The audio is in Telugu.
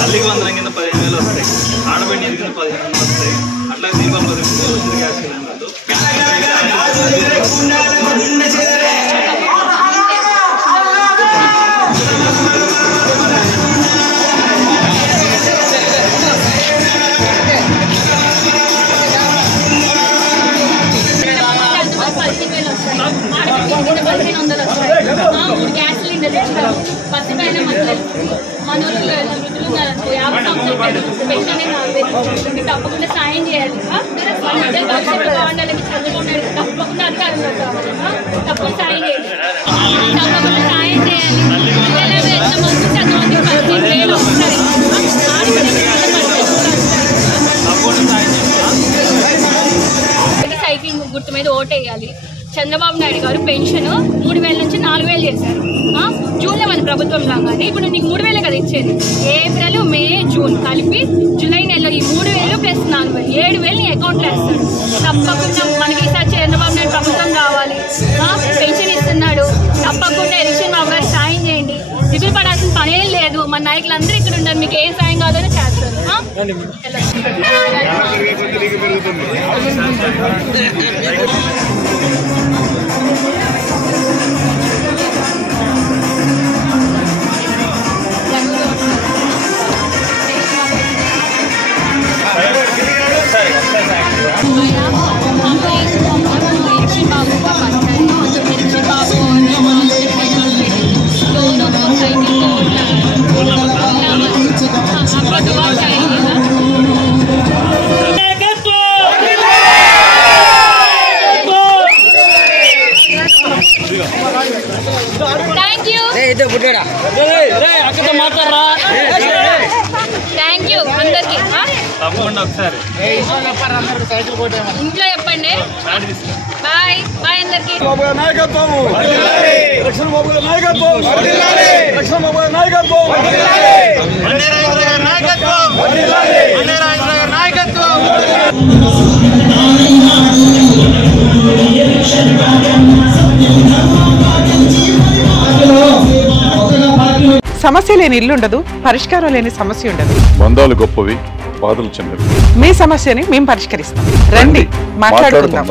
తల్లికి వందనం కింద 15,000 వస్తాయి, ఆడబడి కింద 15,000 వస్తాయి. అట్లా దీపావళి గ్యాస్ సిలిండర్లు తప్పకుండా సాయం చేయాలి. భవిష్యత్తు బాగుండాలని చంద్రబాబు నాయుడు తప్పకుండా అధికారంలో కావాలి. తప్పకుండా సాయం చేయాలి, తప్పకుండా సాయం చేయాలి. ఎంతమంది చంద్రబాబు 15,000 వస్తాయి. సైకిల్ గుర్తు మీద ఓటేయాలి. చంద్రబాబు నాయుడు గారు పెన్షన్ 3,000 నుంచి 4,000 చేశారు. జూన్లో మన ప్రభుత్వం రాగానే ఇప్పుడు నీకు 3,000 కదా ఇచ్చేది. ఏప్రిల్, మే, జూన్ కలిపి జూలై నెలలో ఈ 3,000 ప్లస్ 4,000 7,000 నీ అకౌంట్లో వేస్తాడు. తప్పకుండా మనకి ఈసారి చంద్రబాబు నాయుడు ప్రభుత్వం రావాలి. పెన్షన్ ఇస్తున్నాడు. తప్పకుండా ఎలక్షన్ బాబు గారు సాయం చేయండి. దిగులు పడాల్సిన పనేం లేదు. మన నాయకులందరూ ఇక్కడ ఉన్నారు. మీకు ఏ సాయం కావాలని చేస్తారు. థ్యాంక్ యూ అందరికి. ఇంట్లో చెప్పండి. బాయ్ బాయ్ అందరికి. సమస్య లేని ఇల్లు ఉండదు, పరిష్కారం లేని సమస్య ఉండదు. బంధాలు గొప్పవి, బాధలు చిన్నవి. మీ సమస్యని మేము పరిష్కరిస్తాం. రండి, మాట్లాడుకుందాం.